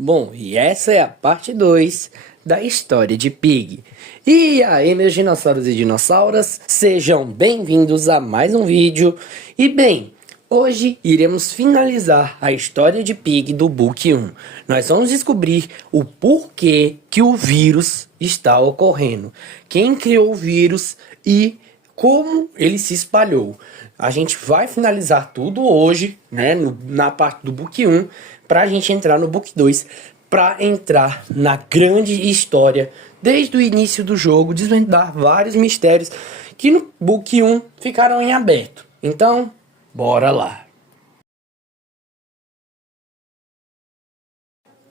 Bom, e essa é a parte 2 da história de Pig. E aí, meus dinossauros e dinossauras, sejam bem-vindos a mais um vídeo. E bem, hoje iremos finalizar a história de Pig do Book 1. Nós vamos descobrir o porquê que o vírus está ocorrendo, quem criou o vírus e como ele se espalhou. A gente vai finalizar tudo hoje, né, na parte do Book 1, para a gente entrar no Book 2, para entrar na grande história, desde o início do jogo, desvendar vários mistérios que no Book 1 ficaram em aberto. Então, bora lá.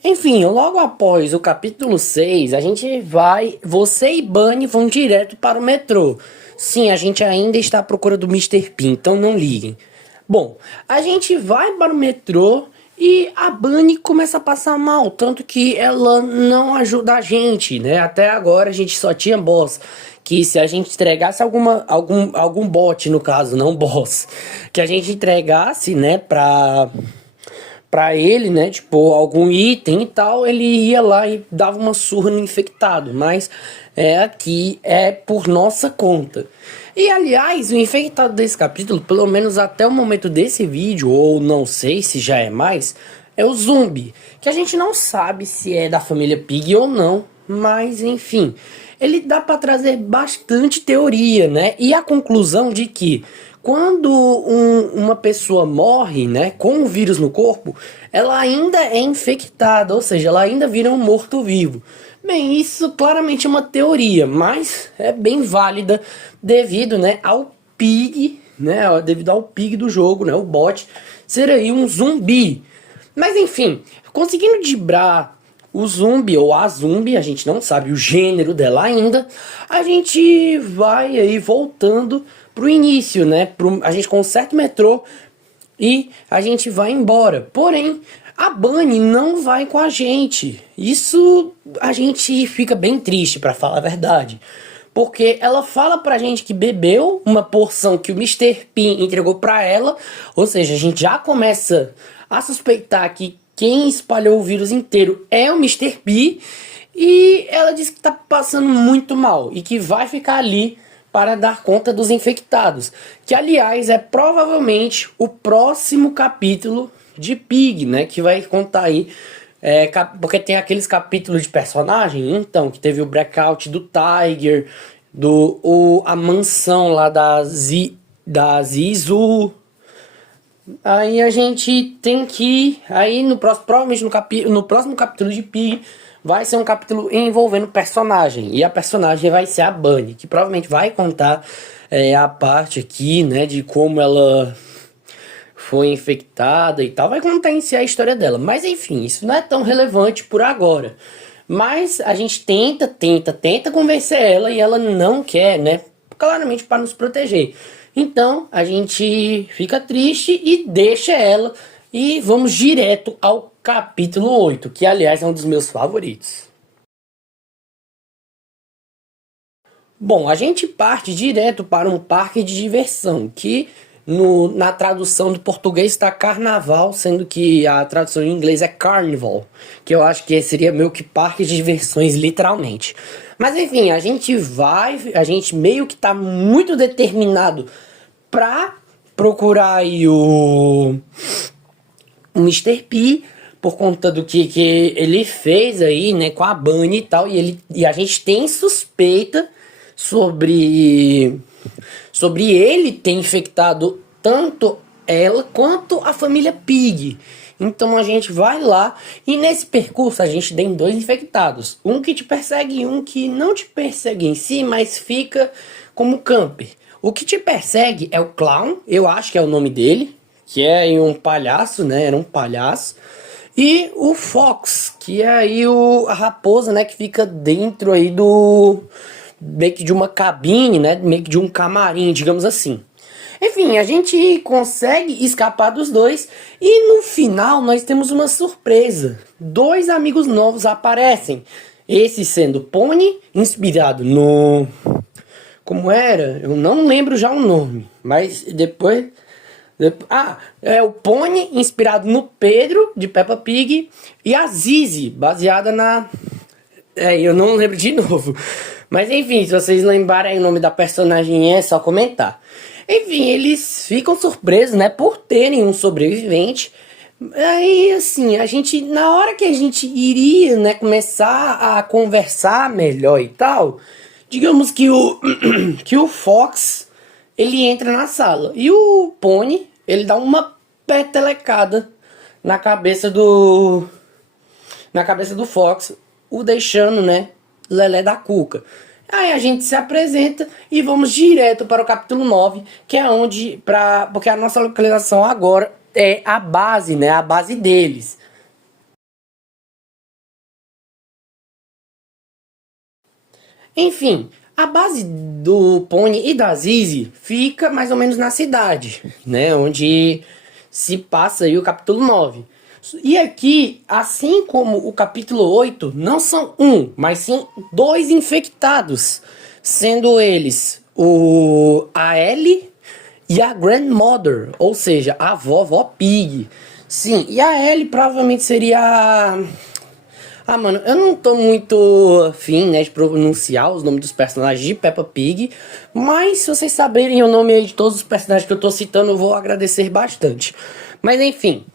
Enfim, logo após o capítulo 6, você e Bunny vão direto para o metrô. Sim, a gente ainda está à procura do Mr. P, então não liguem. Bom, a gente vai para o metrô e a Bunny começa a passar mal, tanto que ela não ajuda a gente, né? Até agora a gente só tinha boss, que se a gente entregasse algum bot, no caso, não boss, que a gente entregasse, né, pra ele, né, tipo, algum item e tal, ele ia lá e dava uma surra no infectado, mas aqui é por nossa conta. E aliás, o infectado desse capítulo, pelo menos até o momento desse vídeo, ou não sei se já é mais, é o Zumbi, que a gente não sabe se é da família Pig ou não, mas enfim, ele dá para trazer bastante teoria, né, e a conclusão de que quando uma pessoa morre, né, com o vírus no corpo, ela ainda é infectada, ou seja, ela ainda vira um morto-vivo. Bem, isso claramente é uma teoria, mas é bem válida devido, né, ao Pig, né, devido ao Pig do jogo, né, o bot, ser aí um zumbi. Mas enfim, conseguindo driblar o zumbi ou a zumbi, a gente não sabe o gênero dela ainda, a gente vai aí voltando pro início, né? A gente conserta o metrô e a gente vai embora. Porém, a Bunny não vai com a gente. Isso a gente fica bem triste, para falar a verdade. Porque ela fala pra gente que bebeu uma porção que o Mr. P entregou pra ela. Ou seja, a gente já começa a suspeitar que quem espalhou o vírus inteiro é o Mr. P. E ela diz que tá passando muito mal e que vai ficar ali para dar conta dos infectados, que aliás é provavelmente o próximo capítulo de Pig, né, que vai contar aí, porque tem aqueles capítulos de personagem, então, que teve o breakout do Tiger, a mansão lá da Zizu. Aí a gente tem que, aí no próximo, provavelmente no próximo capítulo de Pig, vai ser um capítulo envolvendo personagem. E a personagem vai ser a Bunny, que provavelmente vai contar a parte aqui, né, de como ela foi infectada e tal. Vai contar em si a história dela. Mas enfim, isso não é tão relevante por agora. Mas a gente tenta convencer ela e ela não quer, né? Claramente para nos proteger. Então a gente fica triste e deixa ela. E vamos direto ao capítulo 8, que aliás é um dos meus favoritos. Bom, a gente parte direto para um parque de diversão, que na tradução do português está carnaval, sendo que a tradução em inglês é carnival, que eu acho que seria meio que parque de diversões literalmente. Mas enfim, a gente meio que está muito determinado para procurar aí o Mr. P, por conta do que ele fez aí, né, com a Bunny e tal, e a gente tem suspeita sobre ele ter infectado tanto ela quanto a família Pig. Então a gente vai lá e nesse percurso a gente tem dois infectados, um que te persegue e um que não te persegue em si, mas fica como camper. O que te persegue é o Clown, eu acho que é o nome dele, que é um palhaço, né? Era um palhaço. E o Fox, que é aí a raposa, né? Que fica dentro aí meio que de uma cabine, né? Meio que de um camarim, digamos assim. Enfim, a gente consegue escapar dos dois. E no final nós temos uma surpresa. Dois amigos novos aparecem. Esse sendo Pony, inspirado no... Como era? Eu não lembro já o nome. Mas depois... É o Pony, inspirado no Pedro, de Peppa Pig, e a Zizi, baseada na... eu não lembro de novo. Mas enfim, se vocês lembrarem o nome da personagem é só comentar. Enfim, eles ficam surpresos, né, por terem um sobrevivente. Aí, assim, na hora que a gente iria, né, começar a conversar melhor e tal, digamos que que o Fox, ele entra na sala. E o Pony, ele dá uma petelecada na cabeça do Fox, o deixando, né, lelé da cuca. Aí a gente se apresenta e vamos direto para o capítulo 9, que é porque a nossa localização agora é a base, né, a base deles. Enfim, a base do Pony e da Zizi fica mais ou menos na cidade, né, onde se passa aí o capítulo 9. E aqui, assim como o capítulo 8, não são um, mas sim dois infectados, sendo eles a Ellie e a Grandmother, ou seja, a vovó Pig. Sim, e a Ellie provavelmente seria mano, eu não tô muito afim, né, de pronunciar os nomes dos personagens de Peppa Pig, mas se vocês saberem o nome aí de todos os personagens que eu tô citando, eu vou agradecer bastante. Mas enfim,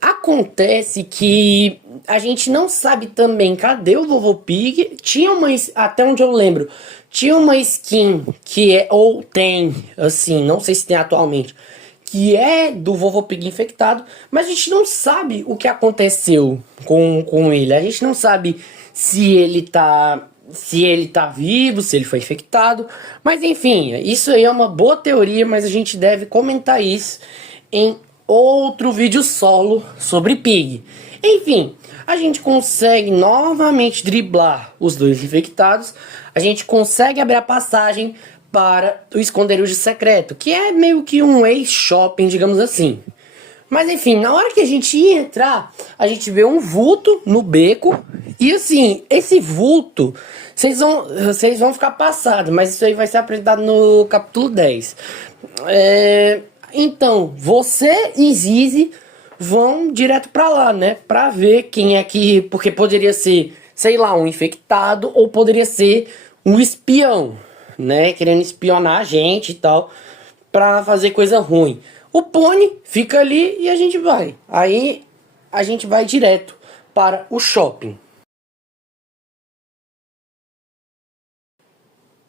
acontece que a gente não sabe também cadê o Vovô Pig. Tinha até onde eu lembro, tinha uma skin ou tem, assim, não sei se tem atualmente, que é do Vovô Pig infectado, mas a gente não sabe o que aconteceu com ele. A gente não sabe se ele tá vivo, se ele foi infectado. Mas enfim, isso aí é uma boa teoria, mas a gente deve comentar isso em outro vídeo solo sobre Pig. Enfim, a gente consegue novamente driblar os dois infectados. A gente consegue abrir a passagem para o esconderijo secreto, que é meio que um ex-shopping, digamos assim. Mas enfim, na hora que a gente ia entrar, a gente vê um vulto no beco. E assim, esse vulto, vocês vão ficar passados, mas isso aí vai ser apresentado no capítulo 10. Então, você e Zizi vão direto pra lá, né? Pra ver quem é que... Porque poderia ser, sei lá, um infectado, ou poderia ser um espião, né, querendo espionar a gente e tal, pra fazer coisa ruim. O Pony fica ali e a gente vai. Aí a gente vai direto para o shopping.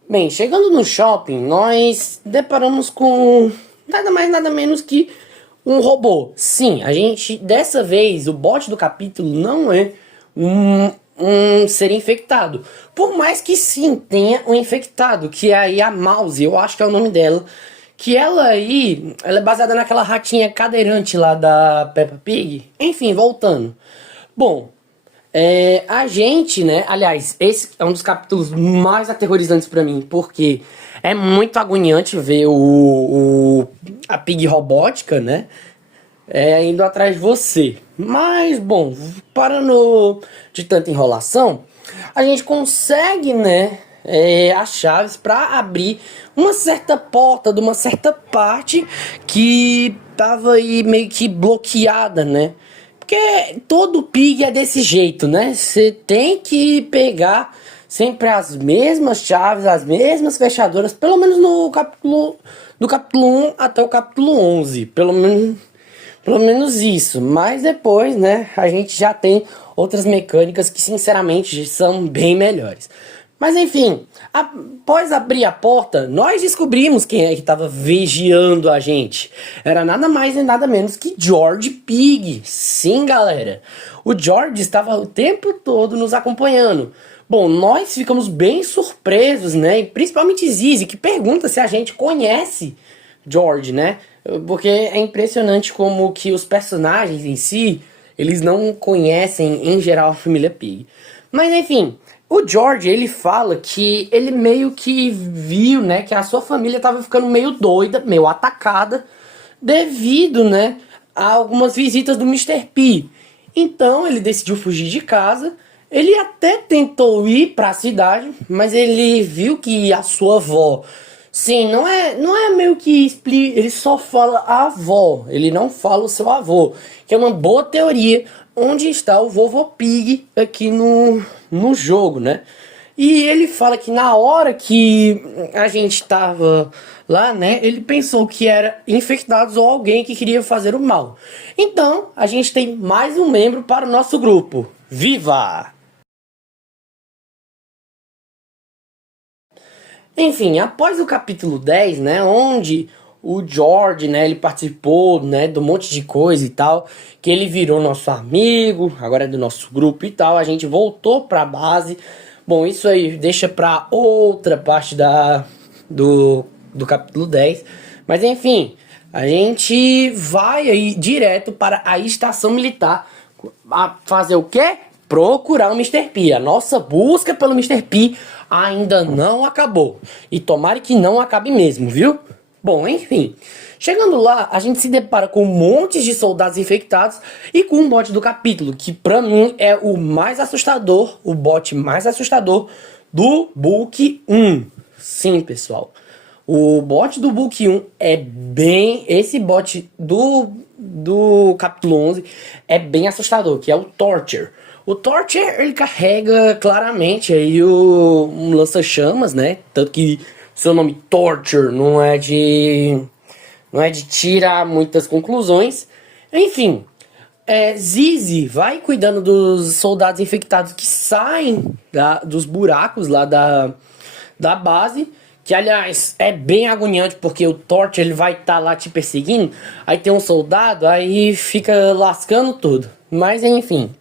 Bem, chegando no shopping, nós deparamos com nada mais nada menos que um robô. Sim, dessa vez, o bot do capítulo não é um ser infectado. Por mais que sim, tenha um infectado, que é aí a Mouse, eu acho que é o nome dela. Que ela é baseada naquela ratinha cadeirante lá da Peppa Pig. Enfim, voltando. Bom, a gente, né, aliás, esse é um dos capítulos mais aterrorizantes pra mim, porque é muito agoniante ver a Pig robótica, né, indo atrás de você. Mas, bom, parando de tanta enrolação, a gente consegue, né, as chaves para abrir uma certa porta de uma certa parte que tava aí meio que bloqueada, né? Porque todo Pig é desse jeito, né? Você tem que pegar sempre as mesmas chaves, as mesmas fechaduras, pelo menos do capítulo 1 até o capítulo 11, pelo menos isso. Mas depois, né, a gente já tem outras mecânicas que sinceramente são bem melhores. Mas enfim, após abrir a porta, nós descobrimos quem é que estava vigiando a gente. Era nada mais e nada menos que George Pig. Sim, galera. O George estava o tempo todo nos acompanhando. Bom, nós ficamos bem surpresos, né? E principalmente Zizi, que pergunta se a gente conhece George, né? Porque é impressionante como que os personagens em si, eles não conhecem em geral a família Pig. Mas enfim, o George, ele fala que ele meio que viu, né, que a sua família tava ficando meio doida, meio atacada, devido, né, a algumas visitas do Mr. P. Então ele decidiu fugir de casa. Ele até tentou ir para a cidade, mas ele viu que a sua avó Sim, não é meio que explica, ele só fala a avó, ele não fala o seu avô, que é uma boa teoria onde está o vovô Pig aqui no jogo, né? E ele fala que na hora que a gente tava lá, né, ele pensou que era infectados ou alguém que queria fazer o mal. Então, a gente tem mais um membro para o nosso grupo. Viva! Enfim, após o capítulo 10, né, onde o George, né, ele participou, né, de um monte de coisa e tal, que ele virou nosso amigo, agora é do nosso grupo e tal, a gente voltou pra base. Bom, isso aí deixa pra outra parte do capítulo 10. Mas enfim, a gente vai aí direto para a estação militar a fazer o quê? Procurar o Mister P. A nossa busca pelo Mister P ainda não acabou. E tomara que não acabe mesmo, viu? Bom, enfim. Chegando lá, a gente se depara com montes de soldados infectados e com um bot do capítulo, que pra mim é o mais assustador, o bot mais assustador do Book 1. Sim, pessoal. O bot do Book 1 é bem... Esse bot do capítulo 11 é bem assustador, que é o Torture. O Torture, ele carrega claramente aí um lança-chamas, né? Tanto que seu nome Torture não é de tirar muitas conclusões. Enfim, Zizi vai cuidando dos soldados infectados que saem dos buracos lá da base. Que, aliás, é bem agoniante porque o Torture ele vai estar lá te perseguindo. Aí tem um soldado, aí fica lascando tudo. Mas, enfim,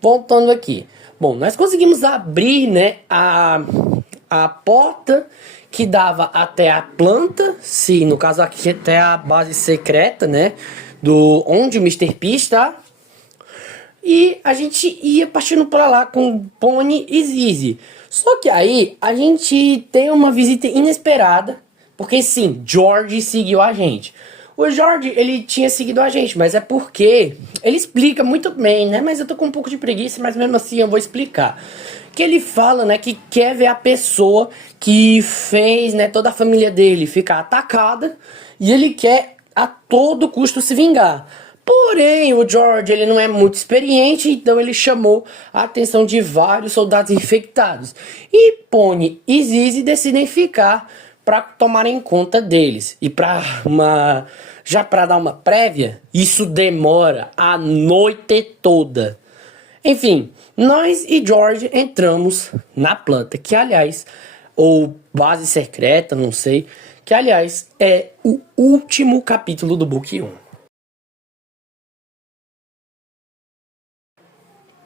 voltando aqui. Bom, nós conseguimos abrir, né, a porta que dava até a planta, sim, no caso aqui até a base secreta, né, onde o Mister P está. E a gente ia partindo para lá com Pony e Zizi. Só que aí a gente tem uma visita inesperada, porque sim, George seguiu a gente. O George, ele tinha seguido a gente, mas é porque ele explica muito bem, né? Mas eu tô com um pouco de preguiça, mas mesmo assim eu vou explicar. Que ele fala, né, que quer ver a pessoa que fez, né, toda a família dele ficar atacada e ele quer a todo custo se vingar. Porém, o George ele não é muito experiente, então ele chamou a atenção de vários soldados infectados. E Pony e Zizi decidem ficar para tomarem conta deles. E já para dar uma prévia, isso demora a noite toda. Enfim, nós e George entramos na planta, que aliás, ou base secreta, não sei, que aliás é o último capítulo do Book 1.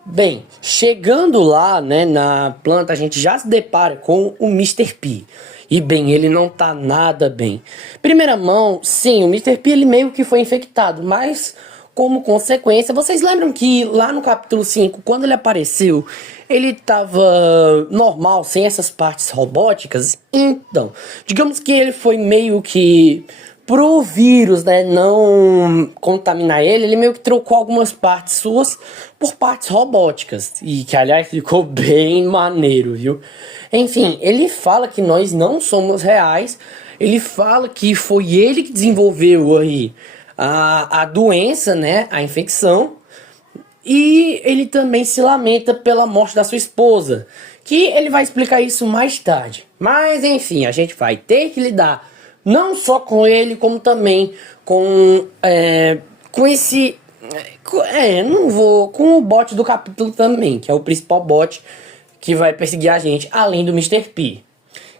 Bem, chegando lá, né, na planta, a gente já se depara com o Mister P. E bem, ele não tá nada bem. Primeira mão, sim, o Mister P ele meio que foi infectado, mas como consequência, vocês lembram que lá no capítulo 5, quando ele apareceu, ele tava normal, sem essas partes robóticas? Então, digamos que ele foi meio que pro vírus, né, não contaminar ele meio que trocou algumas partes suas por partes robóticas. E que, aliás, ficou bem maneiro, viu? Enfim, ele fala que nós não somos reais. Ele fala que foi ele que desenvolveu aí a doença, né, a infecção. E ele também se lamenta pela morte da sua esposa. Que ele vai explicar isso mais tarde. Mas, enfim, a gente vai ter que lidar não só com ele, como também com esse... com o bot do capítulo também, que é o principal bot que vai perseguir a gente, além do Mister P.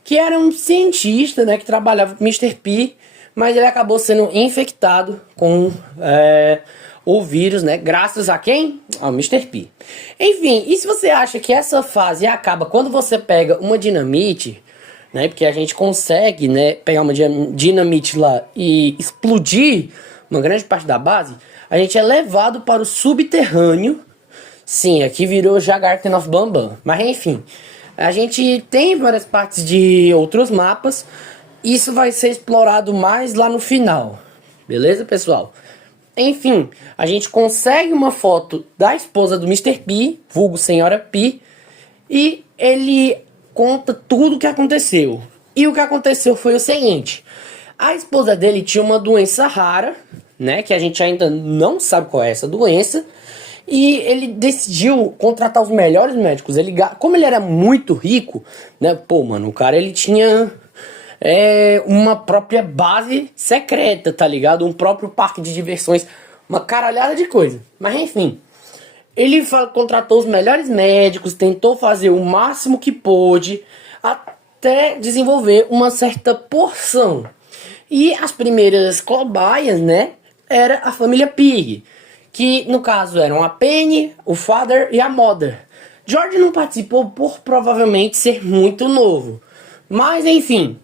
Que era um cientista, né, que trabalhava com o Mister P, mas ele acabou sendo infectado com o vírus, né, graças a quem? Ao Mister P. Enfim, e se você acha que essa fase acaba quando você pega uma dinamite, né, porque a gente consegue, né, pegar uma dinamite lá e explodir uma grande parte da base, a gente é levado para o subterrâneo. Sim, aqui virou Jagarten of Bambam. Mas enfim, a gente tem várias partes de outros mapas. Isso vai ser explorado mais lá no final. Beleza, pessoal? Enfim, a gente consegue uma foto da esposa do Mister P, vulgo Senhora P, e ele conta tudo o que aconteceu. E o que aconteceu foi o seguinte: a esposa dele tinha uma doença rara, né? Que a gente ainda não sabe qual é essa doença. E ele decidiu contratar os melhores médicos. Como ele era muito rico, né? Pô, mano, o cara ele tinha uma própria base secreta, tá ligado? Um próprio parque de diversões, uma caralhada de coisa. Mas enfim, ele contratou os melhores médicos, tentou fazer o máximo que pôde até desenvolver uma certa porção. E as primeiras cobaias, né? Era a família Pig, que no caso eram a Penny, o Father e a Mother. George não participou por provavelmente ser muito novo. Mas enfim,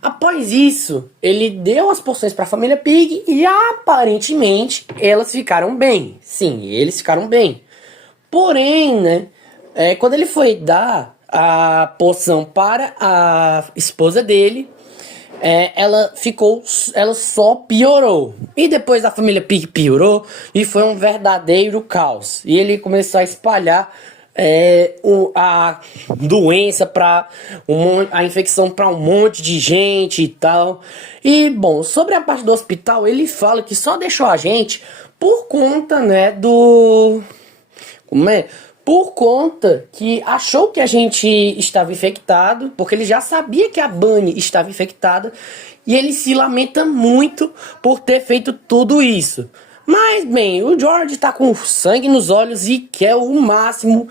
após isso, ele deu as porções para a família Pig e aparentemente elas ficaram bem. Sim, eles ficaram bem. Porém, né, quando ele foi dar a porção para a esposa dele, ela só piorou. E depois a família Pig piorou e foi um verdadeiro caos. E ele começou a espalhar a doença a infecção para um monte de gente e tal. E bom, sobre a parte do hospital, ele fala que só deixou a gente por conta, né, por conta que achou que a gente estava infectado, porque ele já sabia que a Bunny estava infectada, e ele se lamenta muito por ter feito tudo isso. Mas bem, o George tá com sangue nos olhos e quer o máximo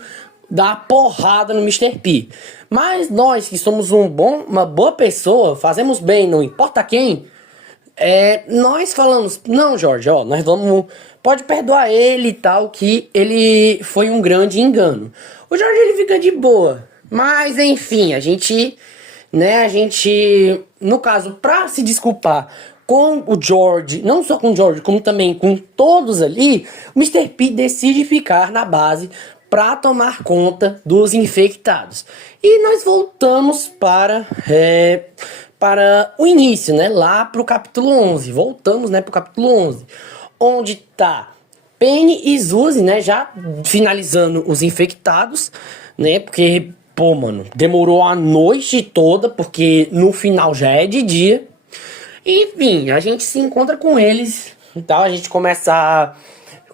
dar porrada no Mr. P. Mas nós que somos uma boa pessoa, fazemos bem, não importa quem, nós falamos, não, George, ó, nós vamos, pode perdoar ele e tal, que ele foi um grande engano. O George, ele fica de boa, mas enfim, a gente, no caso, pra se desculpar com o George, não só com o George, como também com todos ali, o Mr. P decide ficar na base para tomar conta dos infectados. E nós voltamos para o início, né? Lá para o capítulo 11. Voltamos, né, para o capítulo 11. Onde tá Penny e Suzy, né? Já finalizando os infectados, né? Porque, pô, mano, demorou a noite toda, porque no final já é de dia. Enfim, a gente se encontra com eles. Então a gente começa a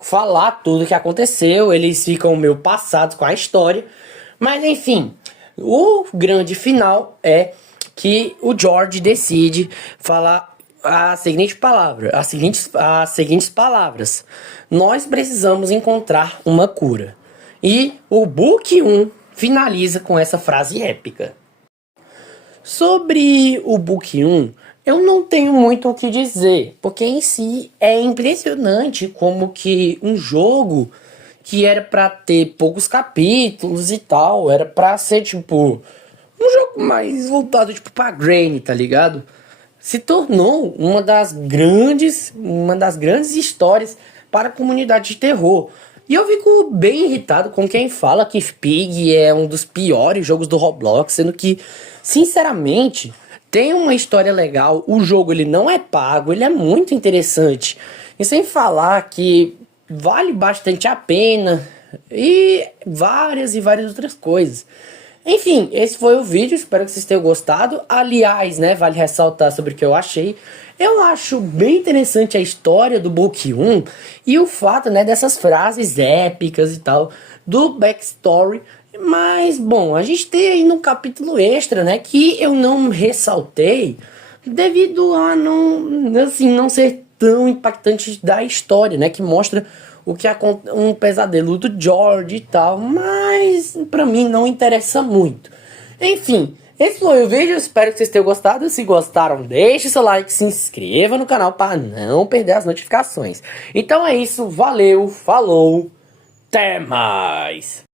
falar tudo que aconteceu. Eles ficam meio passados com a história. Mas enfim, o grande final é que o George decide falar as seguintes palavras: nós precisamos encontrar uma cura. E o book 1 finaliza com essa frase épica. Sobre o book 1, eu não tenho muito o que dizer, porque em si é impressionante como que um jogo que era pra ter poucos capítulos e tal, era pra ser tipo um jogo mais voltado tipo pra Granny, tá ligado? Se tornou uma das grandes histórias para a comunidade de terror. E eu fico bem irritado com quem fala que Pig é um dos piores jogos do Roblox, sendo que, sinceramente, tem uma história legal. O jogo ele não é pago, ele é muito interessante. E sem falar que vale bastante a pena e várias outras coisas. Enfim, esse foi o vídeo, espero que vocês tenham gostado. Aliás, né, vale ressaltar sobre o que eu achei. Eu acho bem interessante a história do Book 1 e o fato, né, dessas frases épicas e tal, do backstory. Mas, bom, a gente tem aí no capítulo extra, né, que eu não ressaltei devido a não ser tão impactante da história, né, que mostra um pesadelo do George e tal, mas pra mim não interessa muito. Enfim, esse foi o vídeo, espero que vocês tenham gostado. Se gostaram, deixe seu like, se inscreva no canal para não perder as notificações. Então é isso, valeu, falou, até mais!